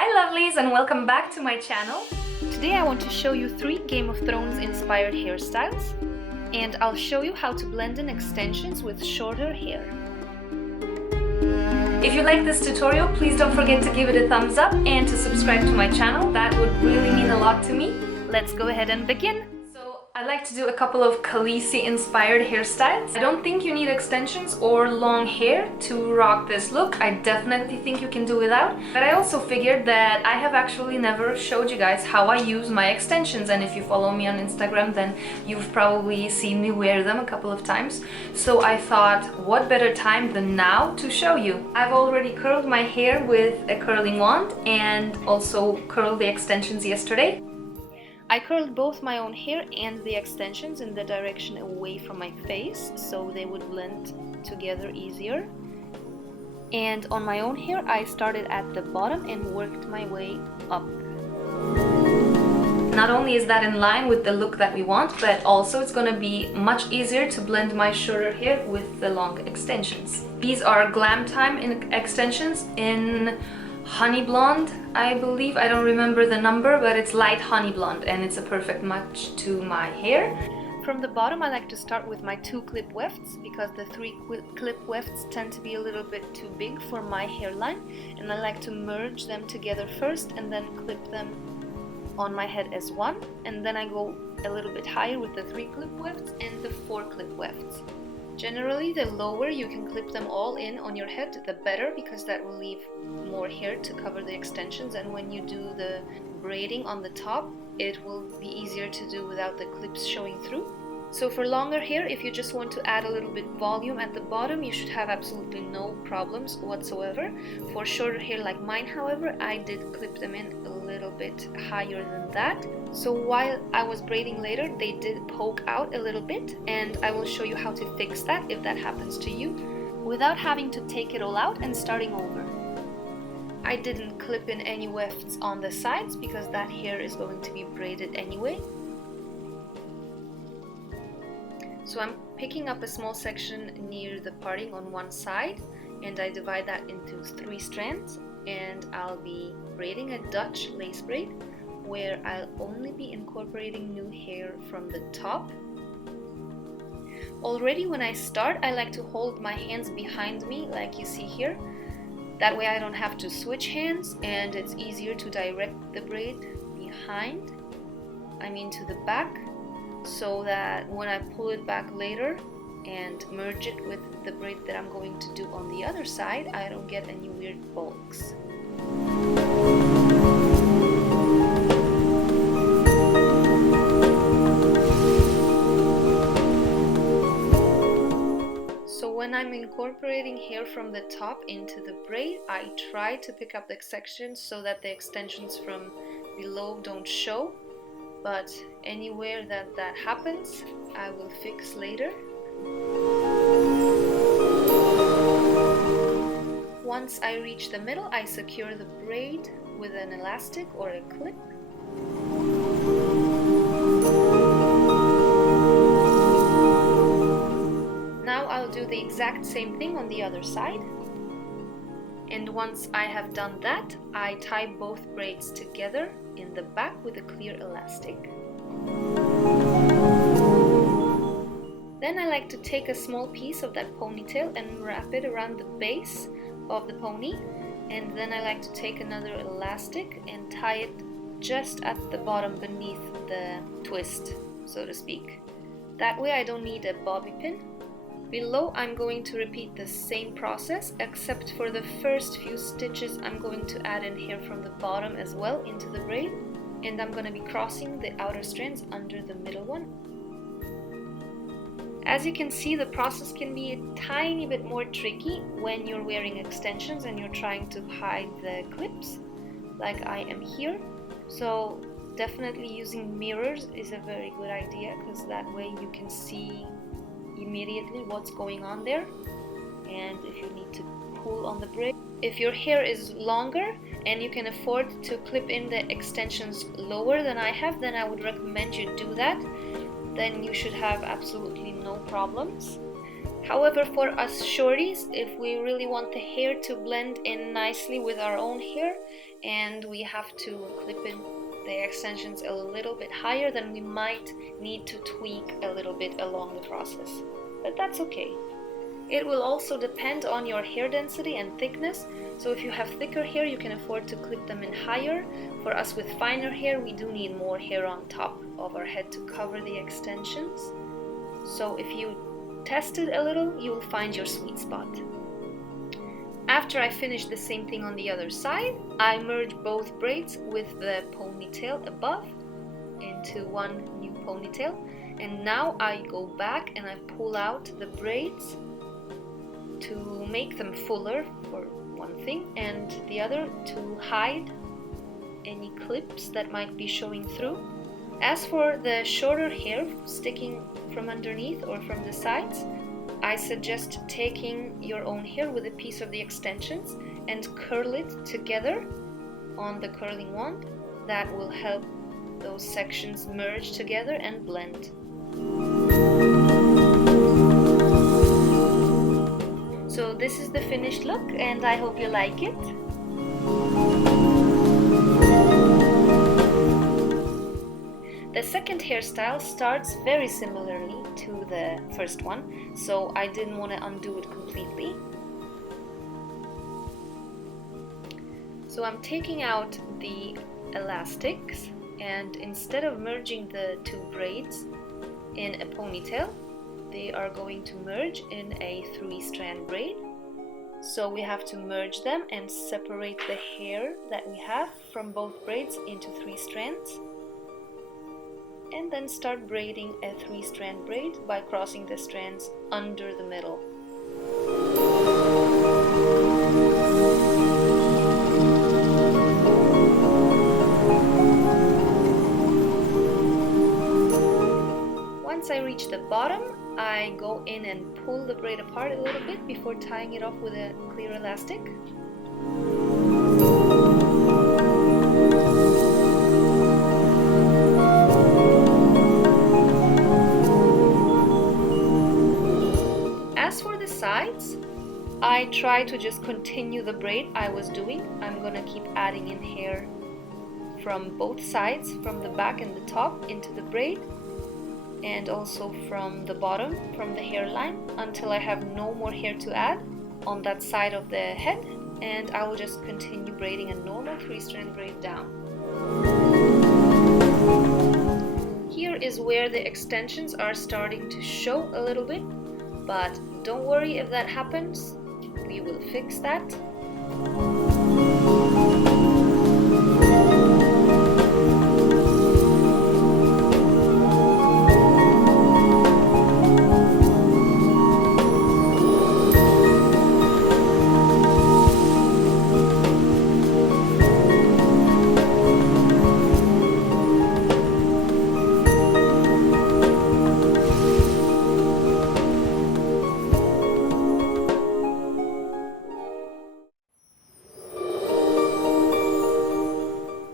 Hi lovelies and welcome back to my channel. Today I want to show you 3 Game of Thrones inspired hairstyles, and I'll show you how to blend in extensions with shorter hair. If you like this tutorial, please don't forget to give it a thumbs up and to subscribe to my channel. That would really mean a lot to me. Let's go ahead and begin. I like to do a couple of Khaleesi inspired hairstyles. I don't think you need extensions or long hair to rock this look. I definitely think you can do without. But I also figured that I have actually never showed you guys how I use my extensions, and if you follow me on Instagram then you've probably seen me wear them a couple of times. So I thought, what better time than now to show you. I've already curled my hair with a curling wand and also curled the extensions yesterday. I curled both my own hair and the extensions in the direction away from my face so they would blend together easier. And on my own hair I started at the bottom and worked my way up. Not only is that in line with the look that we want, but also it's going to be much easier to blend my shorter hair with the long extensions. These are Glam Time extensions in honey blonde, I believe. I don't remember the number, but it's light honey blonde and it's a perfect match to my hair. From the bottom I like to start with my 2 clip wefts because the 3 clip wefts tend to be a little bit too big for my hairline, and I like to merge them together first and then clip them on my head as one, and then I go a little bit higher with the 3 clip wefts and the 4 clip wefts. Generally, the lower you can clip them all in on your head, the better, because that will leave more hair to cover the extensions, and when you do the braiding on the top, it will be easier to do without the clips showing through. So for longer hair, if you just want to add a little bit volume at the bottom, you should have absolutely no problems whatsoever. For shorter hair like mine, however, I did clip them in a little bit higher than that. So while I was braiding later, they did poke out a little bit, and I will show you how to fix that if that happens to you, without having to take it all out and starting over. I didn't clip in any wefts on the sides because that hair is going to be braided anyway. So I'm picking up a small section near the parting on one side, and I divide that into 3 strands, and I'll be braiding a Dutch lace braid where I'll only be incorporating new hair from the top. Already when I start, I like to hold my hands behind me like you see here. That way I don't have to switch hands and it's easier to direct the braid behind, to the back, so that when I pull it back later and merge it with the braid that I'm going to do on the other side, I don't get any weird bulks. So when I'm incorporating hair from the top into the braid, I try to pick up the sections so that the extensions from below don't show. But anywhere that happens, I will fix later. Once I reach the middle, I secure the braid with an elastic or a clip. Now I'll do the exact same thing on the other side. And once I have done that, I tie both braids together in the back with a clear elastic. Then I like to take a small piece of that ponytail and wrap it around the base of the pony, and then I like to take another elastic and tie it just at the bottom beneath the twist, so to speak. That way I don't need a bobby pin. Below I'm going to repeat the same process, except for the first few stitches I'm going to add in hair from the bottom as well into the braid, and I'm going to be crossing the outer strands under the middle one. As you can see, the process can be a tiny bit more tricky when you're wearing extensions and you're trying to hide the clips like I am here. So definitely using mirrors is a very good idea, because that way you can see immediately what's going on there, and if you need to pull on the braid. If your hair is longer and you can afford to clip in the extensions lower than I have, then I would recommend you do that. Then you should have absolutely no problems. However, for us shorties, if we really want the hair to blend in nicely with our own hair and we have to clip in the extensions a little bit higher, then we might need to tweak a little bit along the process. But that's okay. It will also depend on your hair density and thickness. So if you have thicker hair, you can afford to clip them in higher. For us with finer hair, we do need more hair on top of our head to cover the extensions. So if you test it a little, you will find your sweet spot. After I finish the same thing on the other side, I merge both braids with the ponytail above into one new ponytail. And now I go back and I pull out the braids to make them fuller, for one thing, and the other to hide any clips that might be showing through. As for the shorter hair sticking from underneath or from the sides, I suggest taking your own hair with a piece of the extensions and curl it together on the curling wand. That will help those sections merge together and blend. So this is the finished look, and I hope you like it. The second hairstyle starts very similarly to the first one, so I didn't want to undo it completely. So I'm taking out the elastics, and instead of merging the two braids in a ponytail, they are going to merge in a 3-strand braid. So we have to merge them and separate the hair that we have from both braids into 3 strands. And then start braiding a 3-strand braid by crossing the strands under the middle. Once I reach the bottom, I go in and pull the braid apart a little bit before tying it off with a clear elastic. As for the sides, I try to just continue the braid I was doing. I'm gonna keep adding in hair from both sides, from the back and the top into the braid, and also from the bottom, from the hairline, until I have no more hair to add on that side of the head, and I will just continue braiding a normal 3-strand braid down. Here is where the extensions are starting to show a little bit, but don't worry if that happens, we will fix that.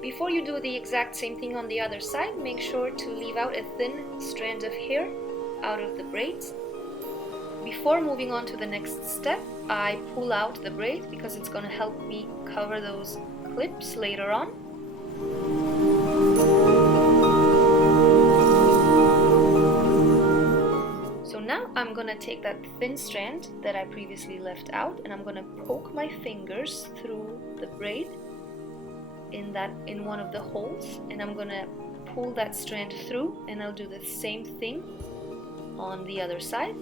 Before you do the exact same thing on the other side, make sure to leave out a thin strand of hair out of the braids. Before moving on to the next step, I pull out the braid because it's going to help me cover those clips later on. So now I'm going to take that thin strand that I previously left out, and I'm going to poke my fingers through the braid in one of the holes, and I'm gonna pull that strand through, and I'll do the same thing on the other side,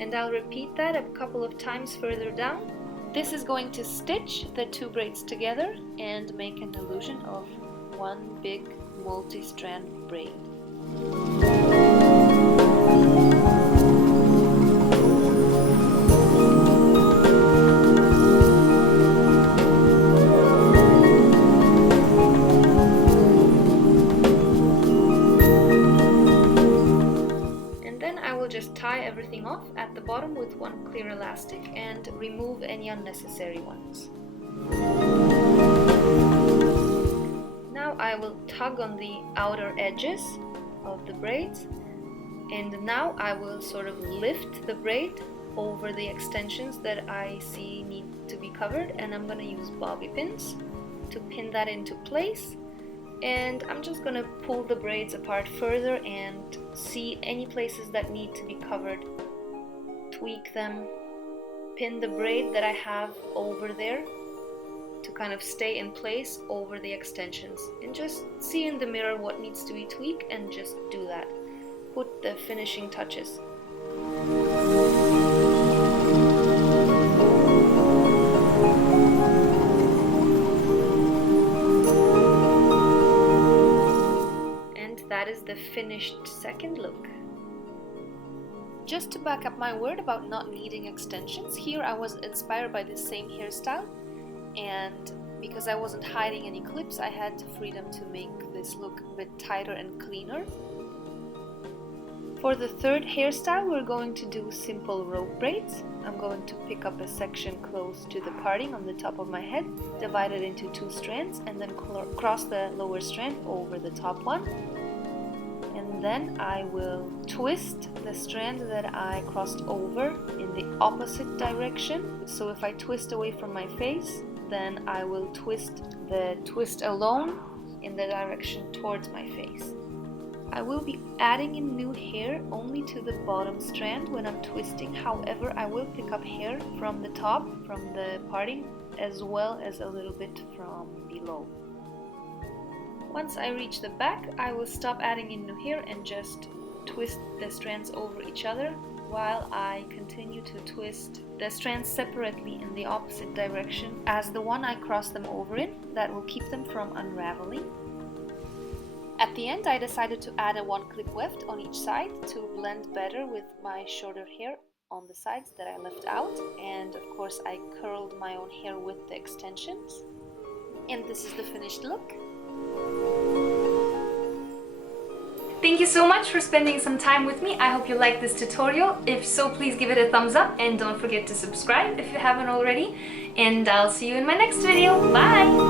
and I'll repeat that a couple of times further down. This is going to stitch the 2 braids together and make an illusion of one big multi-strand braid. Just tie everything off at the bottom with one clear elastic and remove any unnecessary ones. Now I will tug on the outer edges of the braids, and now I will sort of lift the braid over the extensions that I see need to be covered, and I'm gonna use bobby pins to pin that into place. And I'm just gonna pull the braids apart further and see any places that need to be covered, tweak them, pin the braid that I have over there to kind of stay in place over the extensions, and just see in the mirror what needs to be tweaked and just do that. Put the finishing touches. And that is the finished second look. Just to back up my word about not needing extensions, here I was inspired by the same hairstyle, and because I wasn't hiding any clips, I had freedom to make this look a bit tighter and cleaner. For the third hairstyle, we're going to do simple rope braids. I'm going to pick up a section close to the parting on the top of my head, divide it into 2 strands, and then cross the lower strand over the top one. And then I will twist the strand that I crossed over in the opposite direction. So if I twist away from my face, then I will twist the twist alone in the direction towards my face. I will be adding in new hair only to the bottom strand when I'm twisting. However, I will pick up hair from the top, from the parting, as well as a little bit from below. Once I reach the back, I will stop adding in new hair and just twist the strands over each other while I continue to twist the strands separately in the opposite direction as the one I cross them over in. That will keep them from unraveling. At the end, I decided to add a 1-clip weft on each side to blend better with my shorter hair on the sides that I left out. And of course, I curled my own hair with the extensions. And this is the finished look. Thank you so much for spending some time with me. I hope you liked this tutorial. If so, please give it a thumbs up and don't forget to subscribe if you haven't already. And I'll see you in my next video. Bye!